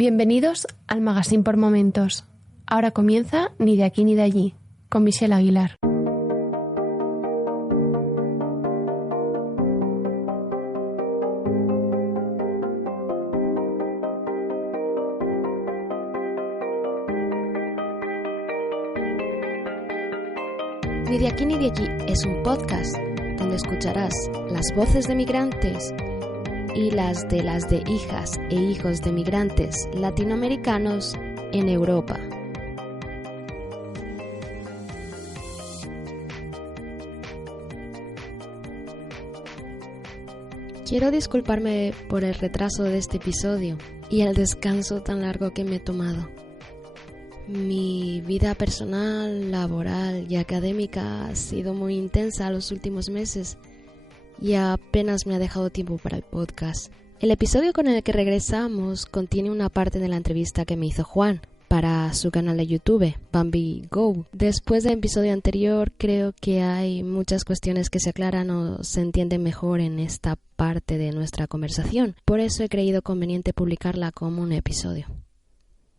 Bienvenidos al Magazine por Momentos. Ahora comienza Ni de aquí ni de allí, con Michelle Aguilar. Ni de aquí ni de allí es un podcast donde escucharás las voces de migrantes y las de hijas e hijos de migrantes latinoamericanos en Europa. Quiero disculparme por el retraso de este episodio y el descanso tan largo que me he tomado. Mi vida personal, laboral y académica ha sido muy intensa los últimos meses y apenas me ha dejado tiempo para el podcast. El episodio con el que regresamos contiene una parte de la entrevista que me hizo Juan para su canal de YouTube, Bambi Go. Después del episodio anterior, creo que hay muchas cuestiones que se aclaran o se entienden mejor en esta parte de nuestra conversación. Por eso he creído conveniente publicarla como un episodio.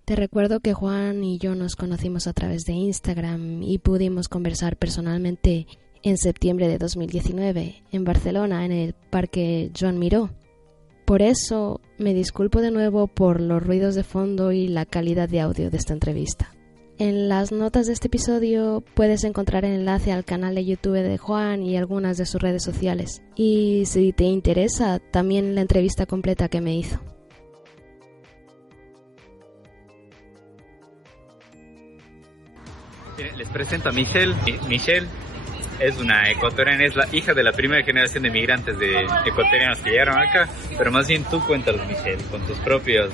Te recuerdo que Juan y yo nos conocimos a través de Instagram y pudimos conversar personalmente en septiembre de 2019 en Barcelona, en el Parque Joan Miró. Por eso me disculpo de nuevo por los ruidos de fondo y la calidad de audio de esta entrevista. En las notas de este episodio puedes encontrar el enlace al canal de YouTube de Juan y algunas de sus redes sociales. Y si te interesa, también la entrevista completa que me hizo. Les presento a Michelle. Michelle es una ecuatoriana, es la hija de la primera generación de migrantes ecuatorianos que llegaron acá, pero más bien tú cuéntanos, Michelle, con tus propias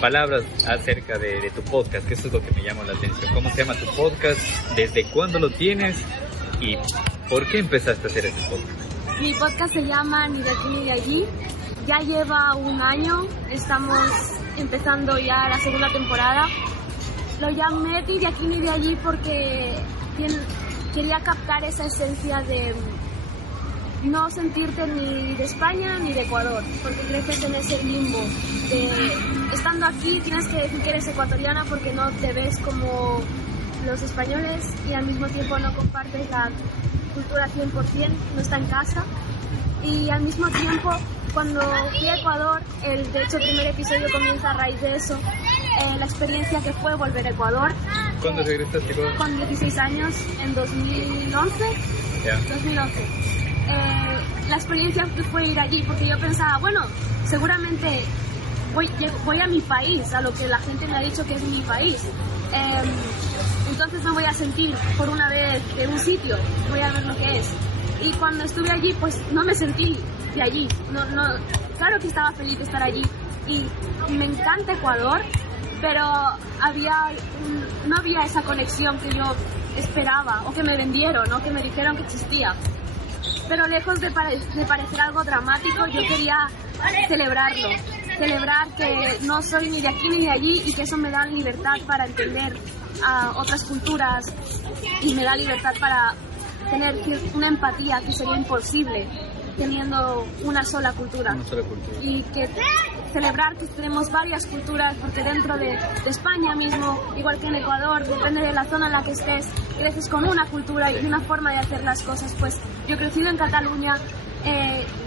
palabras acerca de tu podcast, que eso es lo que me llamó la atención. ¿Cómo se llama tu podcast? ¿Desde cuándo lo tienes? ¿Y por qué empezaste a hacer ese podcast? Mi podcast se llama Ni de aquí ni de allí. Ya lleva un año, estamos empezando ya la segunda temporada. Lo llamé Ni de aquí ni de allí porque quería captar esa esencia de no sentirte ni de España ni de Ecuador, porque creces en ese limbo de estando aquí tienes que decir que eres ecuatoriana porque no te ves como los españoles y al mismo tiempo no compartes la cultura 100%, no está en casa. Y al mismo tiempo, cuando fui a Ecuador, de hecho el primer episodio comienza a raíz de eso, la experiencia que fue volver a Ecuador. ¿Cuándo regresaste a Ecuador? Con 16 años, en 2011. Yeah. 2011. La experiencia fue ir allí, porque yo pensaba, bueno, seguramente voy a mi país, a lo que la gente me ha dicho que es mi país. Entonces me voy a sentir por una vez de un sitio, voy a ver lo que es. Y cuando estuve allí, pues no me sentí de allí. Claro que estaba feliz de estar allí y me encanta Ecuador, pero no había esa conexión que yo esperaba o que me vendieron o que me dijeron que existía. Pero lejos de parecer algo dramático, yo quería celebrarlo. Celebrar que no soy ni de aquí ni de allí y que eso me da libertad para entender a otras culturas y me da libertad para tener una empatía que sería imposible teniendo una sola cultura. Y que celebrar que tenemos varias culturas, porque dentro de España mismo, igual que en Ecuador, depende de la zona en la que estés, creces con una cultura y una forma de hacer las cosas. Pues yo he crecido en Cataluña,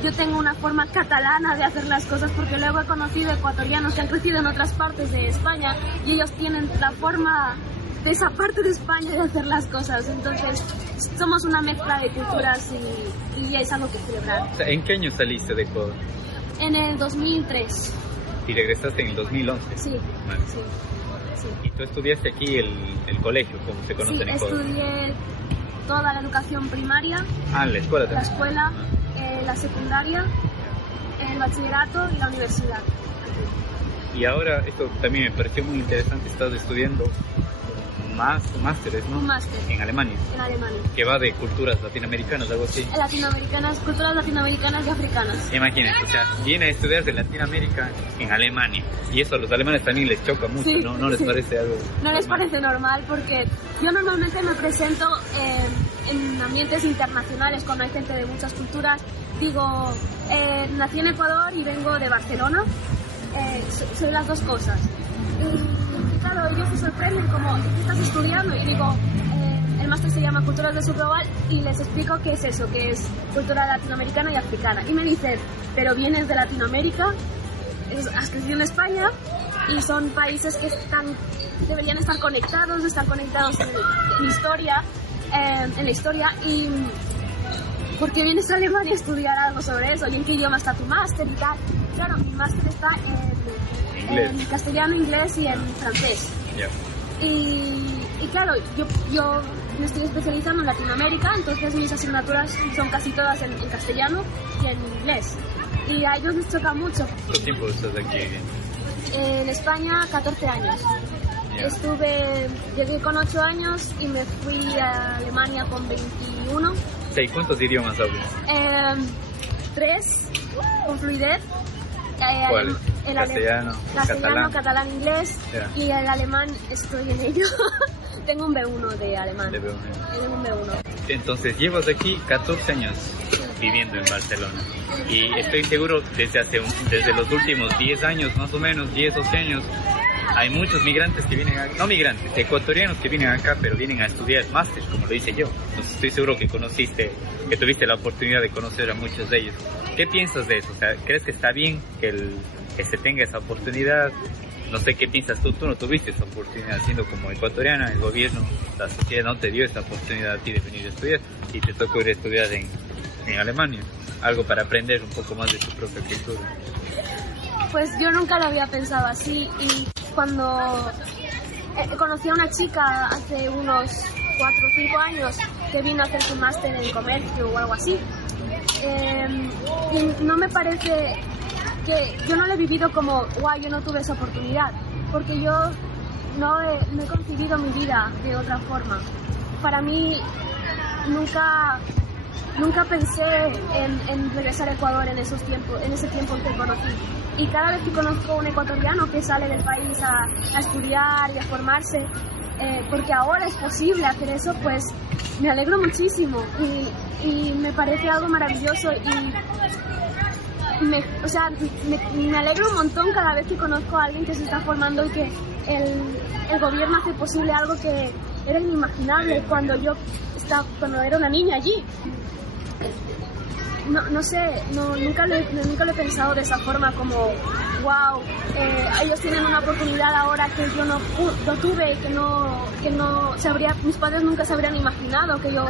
yo tengo una forma catalana de hacer las cosas, porque luego he conocido ecuatorianos que han crecido en otras partes de España y ellos tienen la forma de esa parte de España de hacer las cosas. Entonces somos una mezcla de culturas y es algo que celebrar. ¿En qué año saliste de Ecuador? En el 2003. ¿Y regresaste en el 2011? Sí, vale. sí. ¿Y tú estudiaste aquí el colegio, como se conoce en Ecuador? Sí, estudié toda la educación primaria. Ah, la escuela también. La escuela, la secundaria, el bachillerato y la universidad. Y ahora, esto también me pareció muy interesante, estás estudiando másteres, ¿no? Un máster. En Alemania. En Alemania. Que va de culturas latinoamericanas, algo así. Culturas latinoamericanas y africanas. Imagínate, o sea, viene a estudiar de Latinoamérica en Alemania. Y eso a los alemanes también les choca mucho, sí, ¿no? ¿No les parece algo No les parece normal, porque yo normalmente me presento en ambientes internacionales cuando hay gente de muchas culturas. Digo, nací en Ecuador y vengo de Barcelona. Soy las dos cosas. Y claro, ellos se sorprenden como, ¿qué estás estudiando? Y digo, el máster se llama Culturas del Sur Global y les explico qué es eso, que es cultura latinoamericana y africana. Y me dicen, ¿pero vienes de Latinoamérica? ¿Has crecido en España? Y son países que deberían estar conectados en historia, en la historia. Y ¿por qué vienes a Alemania a estudiar algo sobre eso? ¿Y en qué idioma está tu máster y tal? Claro, mi máster está en castellano, inglés y en francés. Yeah. Y claro, yo me estoy especializando en Latinoamérica, entonces mis asignaturas son casi todas en castellano y en inglés. Y a ellos les choca mucho. ¿Cuánto tiempo estás aquí? En España, 14 años. Yeah. Llegué con 8 años y me fui a Alemania con 21. Sí, ¿cuántos idiomas hablas? 3, con fluidez. ¿Cuál? Castellano, catalán, inglés. Yeah. Y el alemán estoy en ello. Tengo un B1 de alemán. De B1. Tengo un B1. Entonces llevas aquí 14 años viviendo en Barcelona y estoy seguro desde los últimos 10 años, más o menos 10 o 12 años, hay muchos migrantes que vienen acá, no migrantes, ecuatorianos que vienen acá pero vienen a estudiar máster, como lo hice yo. Entonces estoy seguro que tuviste la oportunidad de conocer a muchos de ellos. ¿Qué piensas de eso? O sea, ¿crees que está bien que se tenga esa oportunidad? No sé qué piensas tú no tuviste esa oportunidad siendo como ecuatoriana, el gobierno, la sociedad no te dio esa oportunidad a ti de venir a estudiar y te tocó ir a estudiar en Alemania, algo para aprender un poco más de tu propia cultura. Pues yo nunca lo había pensado así y cuando conocí a una chica hace unos 4 o 5 años que vino a hacer su máster en comercio o algo así, y no me parece que yo no lo he vivido como guau, yo no tuve esa oportunidad, porque yo no he concebido mi vida de otra forma. Para mí nunca pensé en regresar a Ecuador en ese tiempo que conocí. Y cada vez que conozco a un ecuatoriano que sale del país a estudiar y a formarse, porque ahora es posible hacer eso, pues me alegro muchísimo y me parece algo maravilloso me alegro un montón cada vez que conozco a alguien que se está formando y que el gobierno hace posible algo que era inimaginable cuando era una niña allí. No sé, nunca lo he pensado de esa forma como wow, ellos tienen una oportunidad ahora que yo no tuve, que no mis padres nunca se habrían imaginado que yo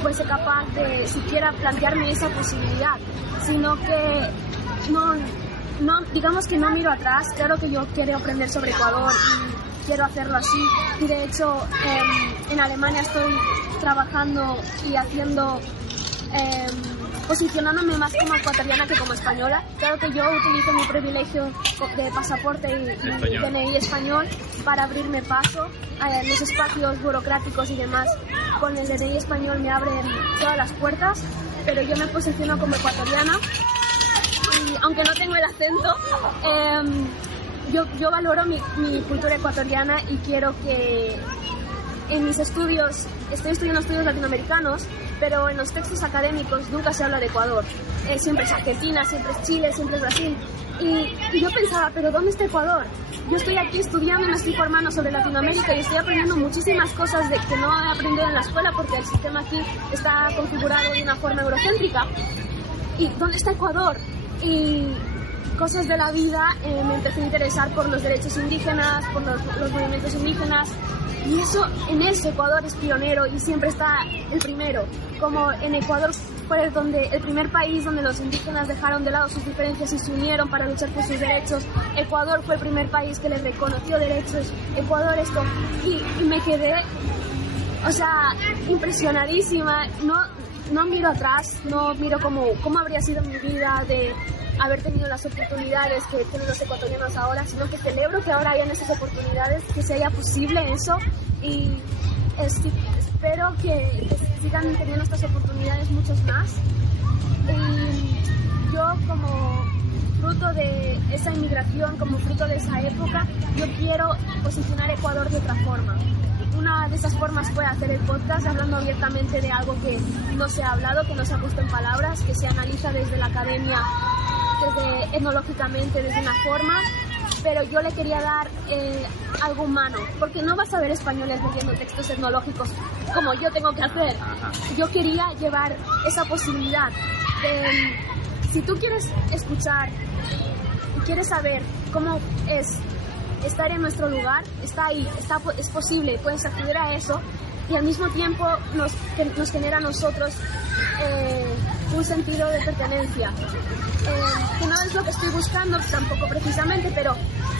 fuese capaz de siquiera plantearme esa posibilidad, sino que digamos que no miro atrás. Claro que yo quiero aprender sobre Ecuador y quiero hacerlo así, y de hecho en Alemania estoy trabajando y haciendo posicionándome más como ecuatoriana que como española. Claro que yo utilizo mi privilegio de pasaporte y DNI español para abrirme paso en los espacios burocráticos y demás. Con el DNI español me abren todas las puertas, pero yo me posiciono como ecuatoriana y aunque no tengo el acento, yo valoro mi cultura ecuatoriana y quiero que en mis estudios, estoy estudiando estudios latinoamericanos, pero en los textos académicos nunca se habla de Ecuador. Siempre es Argentina, siempre es Chile, siempre es Brasil. Y yo pensaba, ¿pero dónde está Ecuador? Yo estoy aquí estudiando y me estoy formando sobre Latinoamérica y estoy aprendiendo muchísimas cosas que no he aprendido en la escuela porque el sistema aquí está configurado de una forma eurocéntrica. ¿Y dónde está Ecuador? Y cosas de la vida me empecé a interesar por los derechos indígenas, por los movimientos indígenas. Y en eso Ecuador es pionero y siempre está el primero. Como en Ecuador fue el primer país donde los indígenas dejaron de lado sus diferencias y se unieron para luchar por sus derechos. Ecuador fue el primer país que les reconoció derechos. Ecuador esto. Y me quedé, impresionadísima. No miro atrás, no miro cómo habría sido mi vida de haber tenido las oportunidades que tienen los ecuatorianos ahora, sino que celebro que ahora hayan esas oportunidades, que sea posible eso, y espero que sigan teniendo estas oportunidades muchos más. Y yo, como fruto de esa inmigración, como fruto de esa época, yo quiero posicionar Ecuador de otra forma. Una de esas formas fue hacer el podcast hablando abiertamente de algo que no se ha hablado, que no se ha puesto en palabras, que se analiza desde la academia, desde etnológicamente, desde una forma, pero yo le quería dar algo humano, porque no vas a ver españoles leyendo textos etnológicos como yo tengo que hacer. Yo quería llevar esa posibilidad de, si tú quieres escuchar y quieres saber cómo es estar en nuestro lugar, está ahí, es posible, puedes acceder a eso, y al mismo tiempo nos genera a nosotros un sentido de pertenencia, que no es lo que estoy buscando tampoco precisamente, pero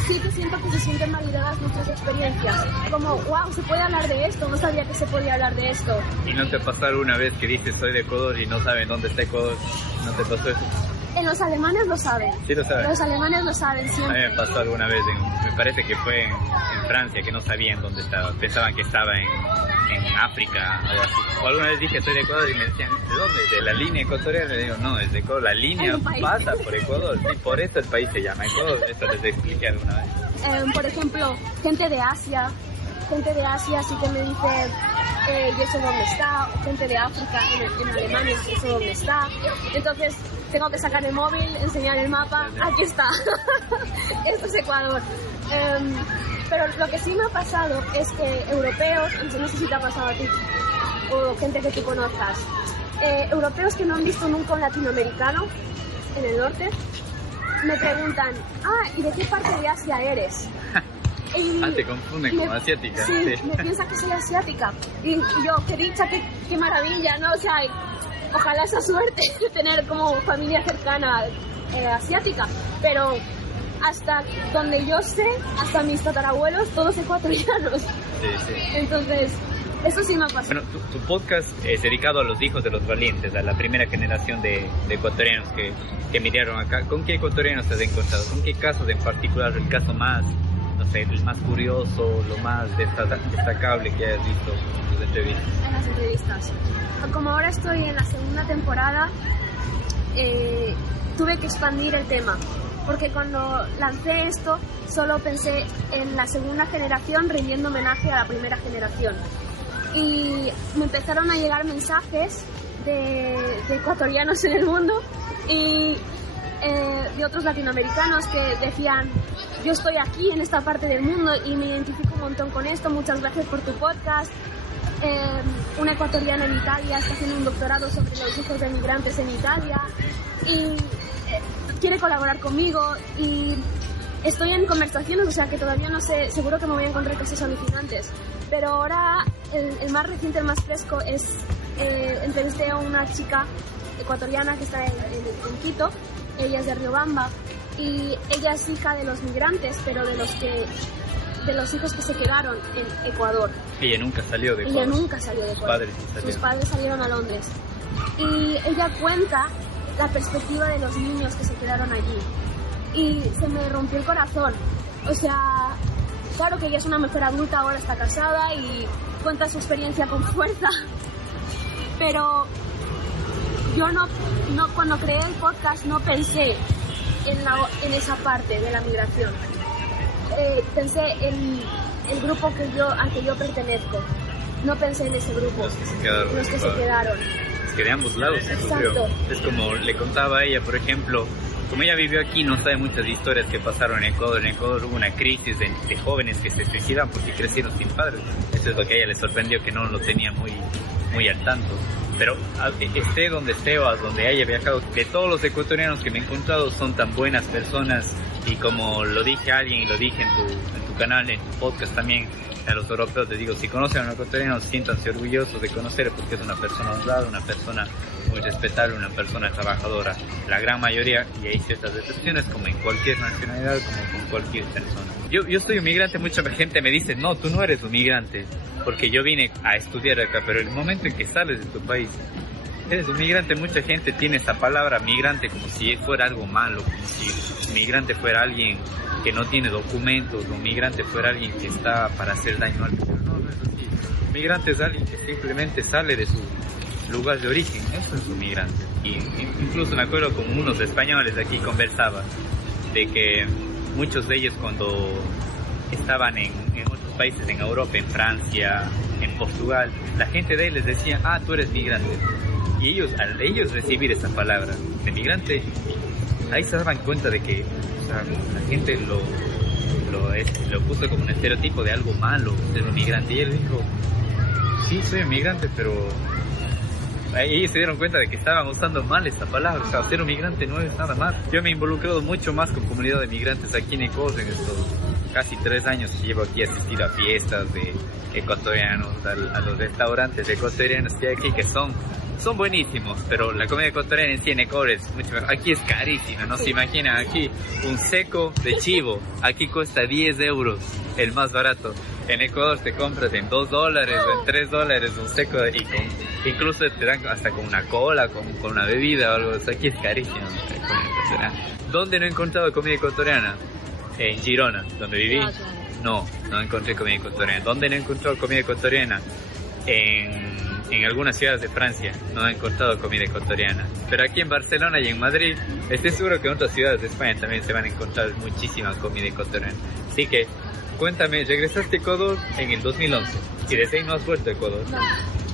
sí que siento que se sienten validadas nuestras experiencias, como wow, se puede hablar de esto, no sabía que se podía hablar de esto. ¿Y no te pasó alguna vez que dices soy de Ecuador y no saben dónde está Ecuador? ¿No te pasó eso? Los alemanes lo saben. Sí lo saben. Los alemanes lo saben siempre. A mí me pasó alguna vez, me parece que fue en Francia, que no sabían dónde estaba, pensaban que estaba en África o así. O alguna vez dije soy de Ecuador y me decían, ¿de dónde? ¿De la línea ecuatoriana? Le digo, no, es de Ecuador, la línea pasa por Ecuador, y por eso el país se llama Ecuador, eso les expliqué alguna vez. Por ejemplo, gente de Asia sí que me dice, yo sé dónde está, o gente de África, en Alemania, yo sé dónde está. Entonces tengo que sacar el móvil, enseñar el mapa, aquí está, esto es Ecuador. Pero lo que sí me ha pasado es que europeos, no sé si te ha pasado a ti, o gente que tú conozcas, europeos que no han visto nunca un latinoamericano en el norte, me preguntan, ¿y de qué parte de Asia eres? Te confunden como asiática. Sí, me piensa que soy asiática. Y yo, qué dicha, qué maravilla, ¿no? O sea, ojalá esa suerte de tener como familia cercana asiática. Pero hasta donde yo sé, hasta mis tatarabuelos, todos ecuatorianos. Sí. Entonces, eso sí me ha pasado. Bueno, tu podcast es dedicado a los hijos de los valientes, a la primera generación de ecuatorianos que emigraron acá. ¿Con qué ecuatorianos te has encontrado? ¿Con qué casos en particular? El caso más, no sé, el más curioso, lo más destacable que hayas visto en tus entrevistas. En las entrevistas. Como ahora estoy en la segunda temporada, tuve que expandir el tema, porque cuando lancé esto solo pensé en la segunda generación rindiendo homenaje a la primera generación. Y me empezaron a llegar mensajes de ecuatorianos en el mundo y de otros latinoamericanos que decían, yo estoy aquí en esta parte del mundo y me identifico un montón con esto, muchas gracias por tu podcast. Una ecuatoriana en Italia está haciendo un doctorado sobre los hijos de migrantes en Italia y quiere colaborar conmigo, y estoy en conversaciones, o sea que todavía no sé, seguro que me voy a encontrar cosas alucinantes, pero ahora el más reciente, el más fresco es, entrevisté a una chica ecuatoriana que está en Quito. Ella es de Riobamba y ella es hija de los migrantes, pero de los hijos que se quedaron en Ecuador. Ella nunca salió de Ecuador. Ella nunca salió de Ecuador. Sus padres salieron a Londres. Y ella cuenta la perspectiva de los niños que se quedaron allí. Y se me rompió el corazón. O sea, claro que ella es una mujer adulta, ahora está casada y cuenta su experiencia con fuerza. Pero yo no cuando creé el podcast no pensé en esa parte de la migración. Pensé en el grupo al que yo pertenezco. No pensé en ese grupo. Los que se quedaron. Los que se quedaron. Es que de ambos lados se sufrió. Es como le contaba a ella, por ejemplo, como ella vivió aquí, no sabe muchas historias que pasaron en Ecuador. En Ecuador hubo una crisis de jóvenes que se suicidan porque crecieron sin padres. Eso es lo que a ella le sorprendió, que no lo tenía muy al tanto. Pero esté donde esté o a donde haya viajado, de todos los ecuatorianos que me he encontrado son tan buenas personas, y como lo dije a alguien y lo dije en tu canal, en tu podcast también, a los europeos les digo, si conocen a un ecuatoriano, siéntanse orgullosos de conocer, porque es una persona honrada, una persona muy respetable, una persona trabajadora. La gran mayoría, y hay ciertas excepciones, como en cualquier nacionalidad, como con cualquier persona. Yo soy un migrante, mucha gente me dice, no, tú no eres un migrante, porque yo vine a estudiar acá, pero el momento en que sales de tu país, eres un migrante. Mucha gente tiene esta palabra migrante como si fuera algo malo, como si migrante fuera alguien que no tiene documentos, o migrante fuera alguien que está para hacer daño al otro. No es así. Migrante es alguien que simplemente sale de su lugar de origen, eso es un migrante. Y incluso me acuerdo con unos españoles de aquí conversaba de que muchos de ellos cuando estaban en otros países, en Europa, en Francia, en Portugal, la gente de ahí les decía, tú eres migrante. Y al ellos recibir esa palabra de migrante, ahí se daban cuenta de que, o sea, la gente lo puso como un estereotipo de algo malo, de un inmigrante. Y él dijo, sí, soy inmigrante, pero ahí se dieron cuenta de que estaban usando mal esta palabra. O sea, ser un migrante no es nada más. Yo me he involucrado mucho más con comunidad de migrantes aquí en Ecuador en estos casi 3 años que llevo aquí a asistir a fiestas de ecuatorianos, a los restaurantes ecuatorianos que hay aquí, que son buenísimos, pero la comida ecuatoriana en Ecuador es mucho mejor. Aquí es carísima, no se imaginan. Aquí un seco de chivo, aquí cuesta 10 euros, el más barato. En Ecuador te compras en $2 o en $3 un seco incluso te dan hasta con una cola, con una bebida o algo. O sea, aquí es carísimo la comida ecuatoriana. ¿Dónde no he encontrado comida ecuatoriana? En Girona, donde viví. No encontré comida ecuatoriana. ¿Dónde no he encontrado comida ecuatoriana? En algunas ciudades de Francia no he encontrado comida ecuatoriana, pero aquí en Barcelona y en Madrid estoy seguro que en otras ciudades de España también se van a encontrar muchísima comida ecuatoriana. Así que cuéntame, regresaste a Ecuador en el 2011 y desde ahí no has vuelto a Ecuador. No.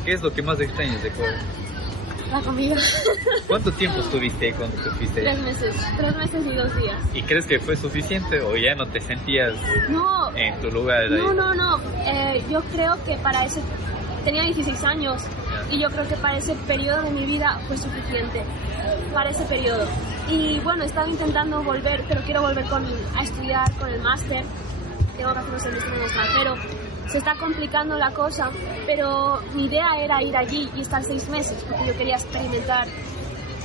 ¿Qué es lo que más extrañas de Ecuador? La comida. ¿Cuánto tiempo estuviste ahí cuando te fuiste? 3 meses y 2 días. ¿Y crees que fue suficiente o ya no te sentías en tu lugar ahí? No. Yo creo que para ese... Tenía 16 años y yo creo que para ese periodo de mi vida fue suficiente, para ese periodo. Y bueno, estaba intentando volver, pero quiero volver a estudiar con el máster. Tengo que hacer un semestre en el extranjero. Se está complicando la cosa, pero mi idea era ir allí y estar 6 meses, porque yo quería experimentar,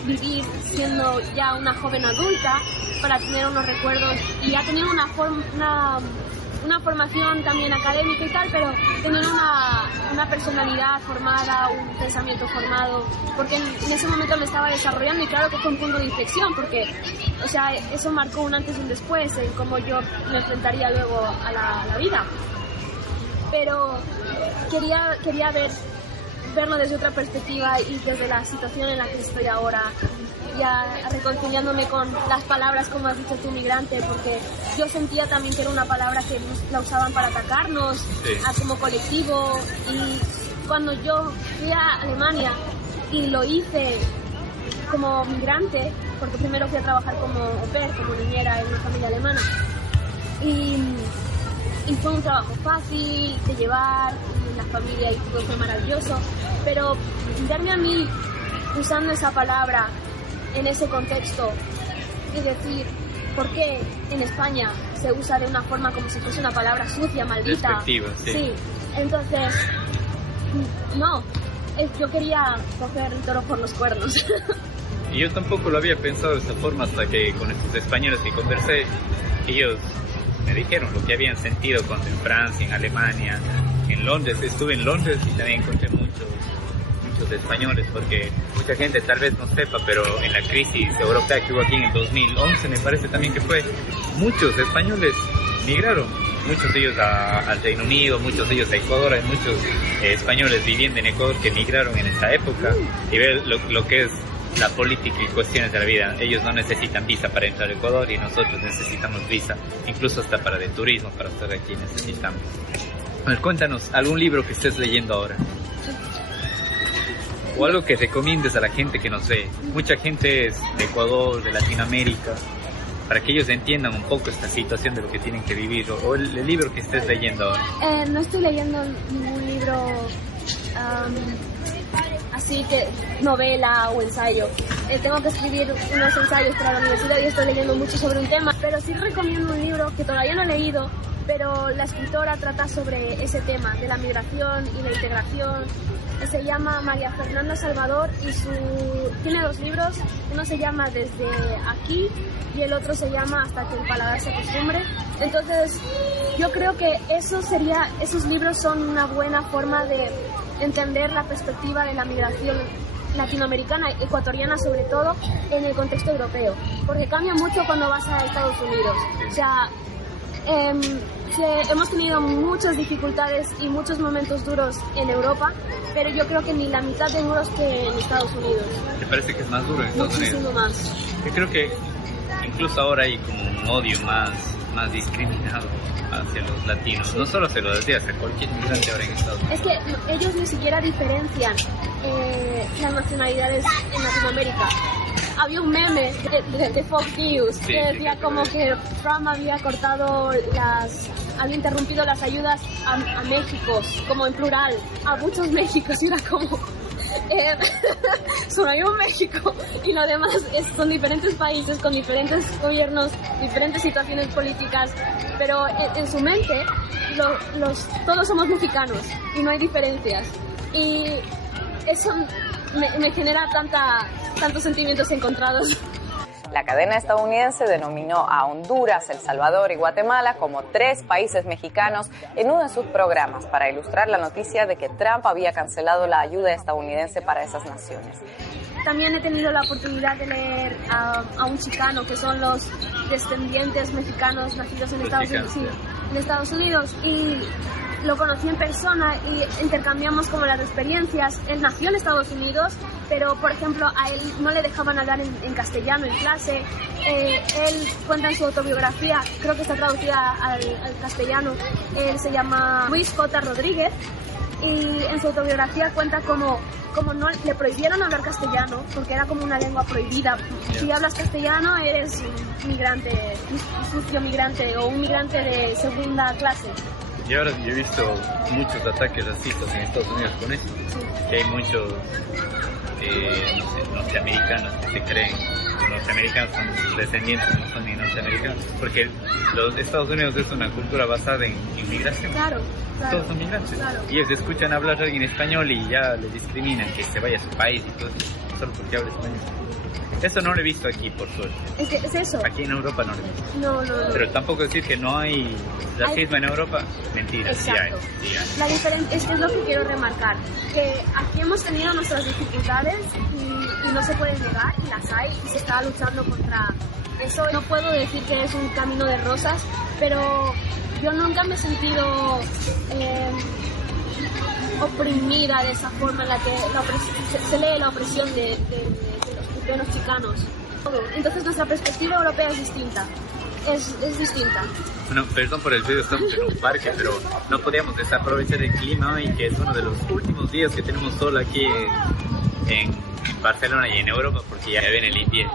vivir siendo ya una joven adulta, para tener unos recuerdos y ya tener una formación también académica y tal, pero tener una personalidad formada, un pensamiento formado, porque en ese momento me estaba desarrollando y claro que fue un punto de inflexión, porque, o sea, eso marcó un antes y un después en cómo yo me enfrentaría luego a la vida. Pero quería verlo desde otra perspectiva y desde la situación en la que estoy ahora, ya reconciliándome con las palabras, como has dicho tú, migrante, porque yo sentía también que era una palabra que la usaban para atacarnos, como colectivo. Y cuando yo fui a Alemania y lo hice como migrante, porque primero fui a trabajar como au pair, como niñera en una familia alemana, y fue un trabajo fácil de llevar, en la familia y todo fue maravilloso, pero verme a mí usando esa palabra en ese contexto y decir, ¿por qué en España se usa de una forma como si fuese una palabra sucia, maldita? Despectiva, sí. Entonces, no, yo quería coger el toro por los cuernos. Y yo tampoco lo había pensado de esa forma hasta que con estos españoles que conversé, ellos me dijeron lo que habían sentido cuando en Francia, en Alemania, en Londres. Estuve en Londres y también encontré muchos españoles, porque mucha gente tal vez no sepa, pero en la crisis europea que hubo aquí en el 2011, me parece también que fue, muchos españoles migraron, muchos de ellos al Reino Unido, muchos de ellos a Ecuador. Hay muchos españoles viviendo en Ecuador que migraron en esta época y ver lo que es la política y cuestiones de la vida. Ellos no necesitan visa para entrar a Ecuador y nosotros necesitamos visa, incluso hasta para de turismo, para estar aquí necesitamos. Bueno, cuéntanos algún libro que estés leyendo ahora o algo que recomiendes a la gente que nos ve. Mucha gente es de Ecuador, de Latinoamérica, para que ellos entiendan un poco esta situación de lo que tienen que vivir, o el libro que estés leyendo ahora. No estoy leyendo ningún libro así que novela o ensayo. Tengo que escribir unos ensayos para la universidad y estoy leyendo mucho sobre un tema, pero sí recomiendo un libro que todavía no he leído, pero la escritora trata sobre ese tema de la migración y la integración. Se llama María Fernanda Salvador y tiene 2 libros. Uno se llama Desde aquí y el otro se llama Hasta que el paladar se acostumbre. Entonces yo creo que esos libros son una buena forma de entender la perspectiva de la migración latinoamericana, ecuatoriana sobre todo, en el contexto europeo, porque cambia mucho cuando vas a Estados Unidos. O sea, hemos tenido muchas dificultades y muchos momentos duros en Europa, pero yo creo que ni la mitad de duros que en Estados Unidos. ¿Te parece que es más duro en Estados Unidos? Muchísimo más. Yo creo que incluso ahora hay como un odio más discriminado hacia los latinos, no solo hacia los latinos, hacia cualquier migrante ahora en Estados Unidos. Es que ellos ni siquiera diferencian las nacionalidades en Latinoamérica. había un meme de Fox News que decía como que Trump había interrumpido las ayudas a México, como en plural, a muchos Méxicos, y era como... solo hay un México y lo demás son diferentes países con diferentes gobiernos, diferentes situaciones políticas, pero en su mente todos somos mexicanos y no hay diferencias, y eso me genera tantos sentimientos encontrados. La cadena estadounidense denominó a Honduras, El Salvador y Guatemala como 3 países mexicanos en uno de sus programas para ilustrar la noticia de que Trump había cancelado la ayuda estadounidense para esas naciones. También he tenido la oportunidad de leer a un chicano, que son los descendientes mexicanos nacidos en Estados Unidos, y lo conocí en persona y intercambiamos como las experiencias. Él nació en Estados Unidos, pero por ejemplo a él no le dejaban hablar en castellano en clase. Él cuenta en su autobiografía, creo que está traducida al castellano, él se llama Luis J. Rodríguez, y en su autobiografía cuenta como no le prohibieron hablar castellano porque era como una lengua prohibida. Si hablas castellano eres un sucio migrante o un migrante de segunda clase. Y ahora yo he visto muchos ataques racistas en Estados Unidos con eso, que hay muchos norteamericanos que se creen norteamericanos, son descendientes, no son ni norteamericanos, porque los Estados Unidos es una cultura basada en inmigración. Claro. Todos son migrantes. Claro. Y ellos escuchan hablar a alguien español y ya le discriminan que se vaya a su país y todo eso, solo porque habla español. Eso no lo he visto aquí, por suerte. Es eso. Aquí en Europa no lo he visto. No. Pero tampoco decir que no hay racismo en Europa, mentira. Exacto. Sí hay. La diferencia es lo que quiero remarcar, que aquí hemos tenido nuestras dificultades y no se pueden negar, y las hay, y se está luchando contra eso. No puedo decir que es un camino de rosas, pero yo nunca me he sentido oprimida de esa forma en la que se lee la opresión de los chicanos. Entonces nuestra perspectiva europea es distinta. Es distinta. Bueno, perdón por el ruido, estamos en un parque, pero no podíamos desaprovechar el clima hoy, que es uno de los últimos días que tenemos sol aquí en Barcelona y en Europa, porque ya viene el invierno.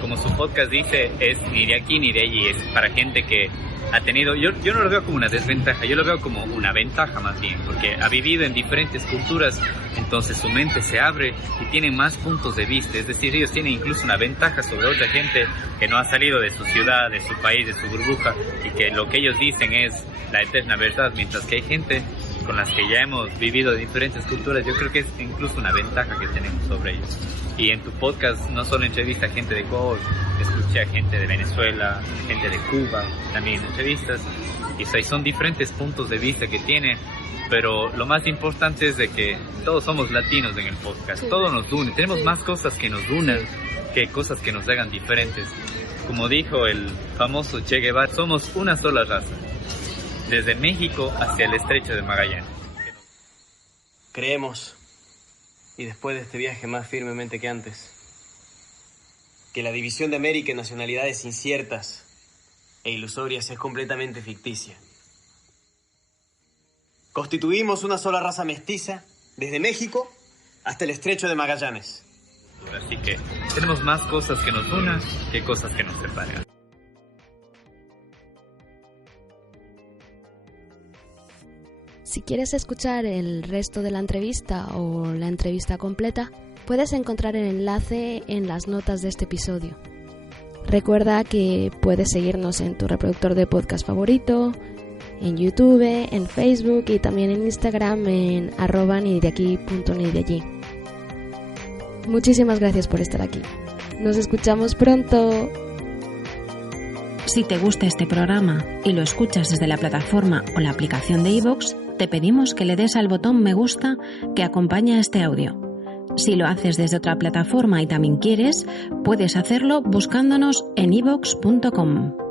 Como su podcast dice, es ni de aquí ni de allí, es para gente que ha tenido, yo no lo veo como una desventaja, yo lo veo como una ventaja más bien, porque ha vivido en diferentes culturas, entonces su mente se abre y tiene más puntos de vista, es decir, ellos tienen incluso una ventaja sobre otra gente que no ha salido de su ciudad, de su país, de su burbuja, y que lo que ellos dicen es la eterna verdad, mientras que hay gente con las que ya hemos vivido diferentes culturas, yo creo que es incluso una ventaja que tenemos sobre ellos. Y en tu podcast no solo entrevista a gente de Ecuador, escuché a gente de Venezuela, gente de Cuba, también entrevistas, y son diferentes puntos de vista que tiene, pero lo más importante es de que todos somos latinos en el podcast, todo nos une, tenemos más cosas que nos unan que cosas que nos hagan diferentes. Como dijo el famoso Che Guevara, somos una sola raza, desde México hacia el Estrecho de Magallanes. Creemos, y después de este viaje más firmemente que antes, que la división de América en nacionalidades inciertas e ilusorias es completamente ficticia. Constituimos una sola raza mestiza desde México hasta el Estrecho de Magallanes. Así que tenemos más cosas que nos unan que cosas que nos separan. Si quieres escuchar el resto de la entrevista o la entrevista completa, puedes encontrar el enlace en las notas de este episodio. Recuerda que puedes seguirnos en tu reproductor de podcast favorito, en YouTube, en Facebook y también en Instagram en @nideaquí.nideallí. Muchísimas gracias por estar aquí. Nos escuchamos pronto. Si te gusta este programa y lo escuchas desde la plataforma o la aplicación de iVoox, te pedimos que le des al botón me gusta que acompaña a este audio. Si lo haces desde otra plataforma y también quieres, puedes hacerlo buscándonos en iVoox.com.